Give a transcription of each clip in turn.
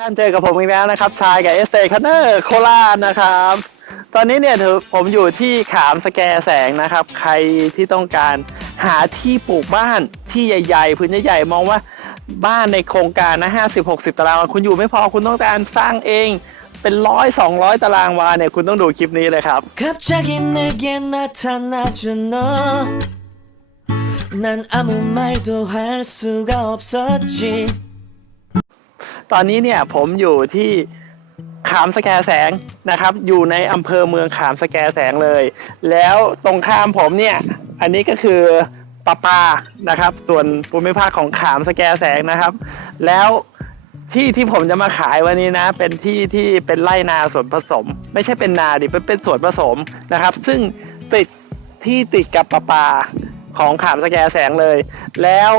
ท่านเจอกับผมอีกแล้วนะครับ ชายกับเอสเตคันเนอร์โคราชนะครับ ตอนนี้เนี่ยถือผมอยู่ที่ขามสแกแสงนะครับ ใครที่ต้องการหาที่ปลูกบ้านที่ใหญ่ๆพื้นใหญ่ๆมองว่าบ้านในโครงการนะห้าสิบหกสิบตารางวาคุณอยู่ไม่พอคุณต้องการสร้างเอง เป็นร้อยสองร้อยตารางวาเนี่ยคุณต้องดูคลิปนี้เลยครับ 갑자기 내게 나타나준 너 난 아무 말도 할 수가 없었지 ตอนนี้เนี่ยผมอยู่ที่ขามสแกแสงนะครับ อยู่ในอำเภอเมืองขามสแกแสงเลย แล้วตรงข้ามผมเนี่ย อันนี้ก็คือปะปานะครับ ส่วนภูมิภาคของขามสแกแสงนะครับ แล้วที่ที่ผมจะมาขายวันนี้นะ เป็นที่ที่เป็นไร่นาสวนผสม ไม่ใช่เป็นนาดิเป็นเป็นสวนผสมนะครับ ซึ่งติดที่ติดกับปะปาของขามสแกแสงเลย แล้ว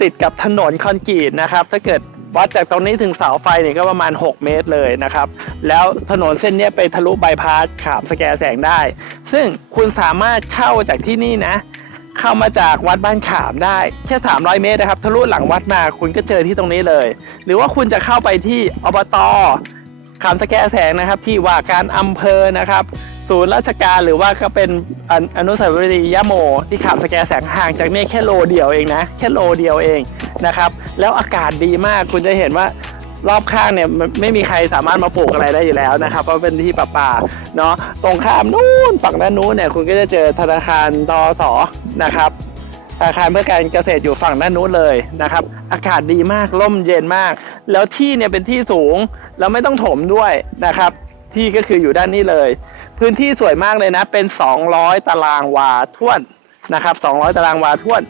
ติดกับถนนคอนกรีตนะครับ ถ้าเกิด วัดจากตรงนี้ถึงเสาไฟเนี่ยก็ประมาณ 6 เมตรเลยนะครับ แล้วถนนเส้นนี้ไปทะลุบายพาสขามสแกแสงได้ ซึ่งคุณสามารถเข้าจากที่นี่นะ เข้ามาจากวัดบ้านขามได้แค่ 300 เมตรนะครับ ทะลุหลังวัดมาคุณก็เจอที่ตรงนี้เลย หรือว่าคุณจะเข้าไปที่อบตขามสแกแสงนะครับ ที่ว่าการอำเภอนะครับศูนย์ราชการหรือว่าก็เป็นอนอนุสาวรีย์ยะโม ที่ขามสแกแสงห่างจากนี่แค่โลเดียวเองนะ แค่โลเดียวเอง นะครับ แล้วอากาศดีมากคุณจะเห็นว่ารอบข้างเนี่ยไม่มีใครสามารถมาปลูกอะไรได้อยู่แล้วนะครับ เพราะเป็นที่ป่าป่าๆเนาะตรงข้ามนู้นฝั่งด้านนู้นเนี่ยคุณก็จะเจอธนาคารตสอนะครับธนาคารเพื่อการเกษตรอยู่ฝั่งด้านนู้นเลยนะครับ อากาศดีมากร่มเย็นมาก แล้วที่เนี่ยเป็นที่สูงแล้วไม่ต้องถมด้วยนะครับ ที่ก็คืออยู่ด้านนี้เลย พื้นที่สวยมากเลยนะเป็น 200 ตารางวาท่วนนะครับ 200 ตารางวาท่วน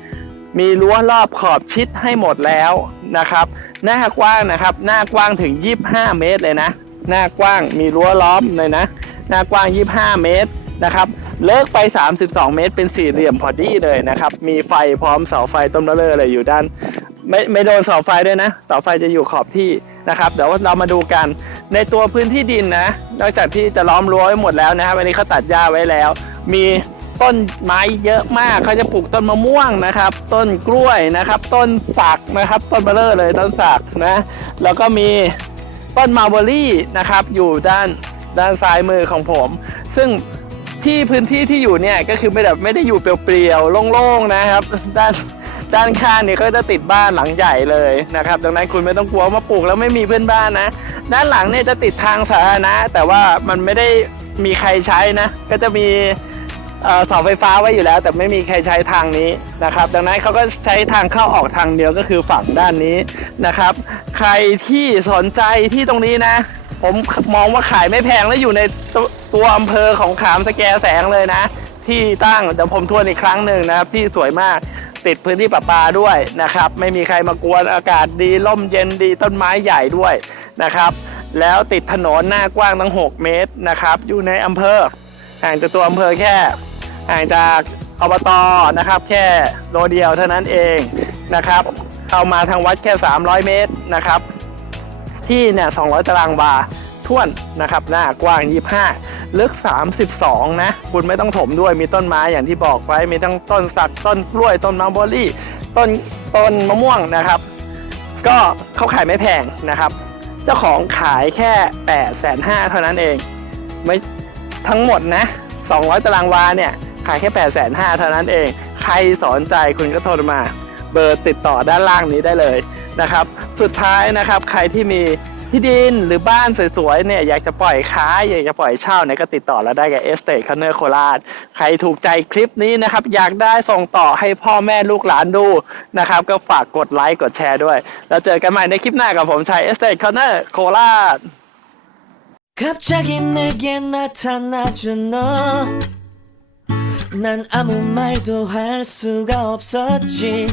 มีรั้วรอบขอบชิดให้หมดแล้วนะครับ หน้ากว้างนะครับ หน้ากว้างถึง 25 เมตรเลยนะ หน้ากว้างมีรั้วล้อมเลยนะ หน้ากว้าง 25 เมตรนะครับ เลิกไป 32 เมตร เป็นสี่เหลี่ยมพอดีเลยนะครับ มีไฟพร้อมเสาไฟต้นเบลเลอร์เลยอยู่ด้าน ไม่ไม่โดนเสาไฟด้วยนะ เสาไฟจะอยู่ขอบที่นะครับ เดี๋ยวเรามาดูกัน ในตัวพื้นที่ดินนะ นอกจากที่จะล้อมรั้วไว้หมดแล้วนะครับวันนี้เขาตัดหญ้าไว้แล้ว มี ต้นไม้เยอะมากเขาจะปลูกต้นมะม่วงนะครับ ต้นกล้วยนะครับ ต้นสักนะครับ ต้นเบลเลอร์เลยต้นสักนะแล้วก็มีต้นมาร์เบอรี่นะครับ อยู่ด้านด้านซ้ายมือของผม ซึ่งที่พื้นที่ที่อยู่เนี่ยก็คือไม่แบบไม่ได้อยู่เปลี่ยวๆโล่งๆนะครับ ด้านด้านข้างเนี่ยก็จะติดบ้านหลังใหญ่เลยนะครับ ดังนั้นคุณไม่ต้องกลัวว่าปลูกแล้วไม่มีเพื่อนบ้านนะ ด้านหลังเนี่ยจะติดทางสาธารณะแต่ว่ามันไม่ได้มีใครใช้นะ ก็จะมี เอ่อเสาไฟฟ้าไว้อยู่แล้ว แต่ไม่มีใครใช้ทางนี้นะครับ ดังนั้นเขาก็ใช้ทางเข้าออกทางเดียวก็คือฝั่งด้านนี้นะครับ ใครที่สนใจที่ตรงนี้นะ ผมมองว่าขายไม่แพงและอยู่ในตัวตัวอำเภอของขามสแกแสงเลยนะ ที่ตั้งเดี๋ยวผมทวนอีกครั้งหนึ่งนะครับ ที่สวยมากติดพื้นที่ประปาด้วยนะครับ ไม่มีใครมากวนอากาศดีร่มเย็นดีต้นไม้ใหญ่ด้วยนะครับ แล้วติดถนนหน้ากว้างตั้ง 6 เมตรนะครับ อยู่ในอำเภอห่างจากตัวอำเภอแค่ ห่างจากอบตนะครับ แค่โลเดียวเท่านั้นเองนะครับ เข้ามาทางวัดแค่ 300 เมตรนะครับ ที่เนี่ย200 ตารางวาท่วนนะครับ หน้ากว้าง 25 ลึก 32 นะ คุณไม่ต้องถมด้วยมีต้นไม้อย่างที่บอกไว้ มีทั้งต้นสักต้นกล้วยต้นมังบรี่ ต้นต้นมะม่วงนะครับ ก็เขาขายไม่แพงนะครับ เจ้าของขายแค่8แสนห้าเท่านั้นเอง ไม่ทั้งหมดนะ 200 ตารางวาเนี่ย ขายแค่8แสนห้าเท่านั้นเอง ใครสนใจคุณก็โทรมา เบอร์ติดต่อด้านล่างนี้ได้เลยนะครับ สุดท้ายนะครับใครที่มีที่ดินหรือบ้านสวยๆเนี่ยอยากจะปล่อยขายอยากจะปล่อยเช่าเนี่ยก็ติดต่อเราได้กับเอสเต e ค o เนอร์โคราชใครถูกใจคลิปนี้นะครับ อยากได้ส่งต่อให้พ่อแม่ลูกหลานดูนะครับ ก็ฝากกดไลค์กดแชร์ด้วย แล้วเจอกันใหม่ในคลิปหน้ากับผมชัยเอสเต e ค o เนอร์โคราช 난 아무 말도 할 수가 없었지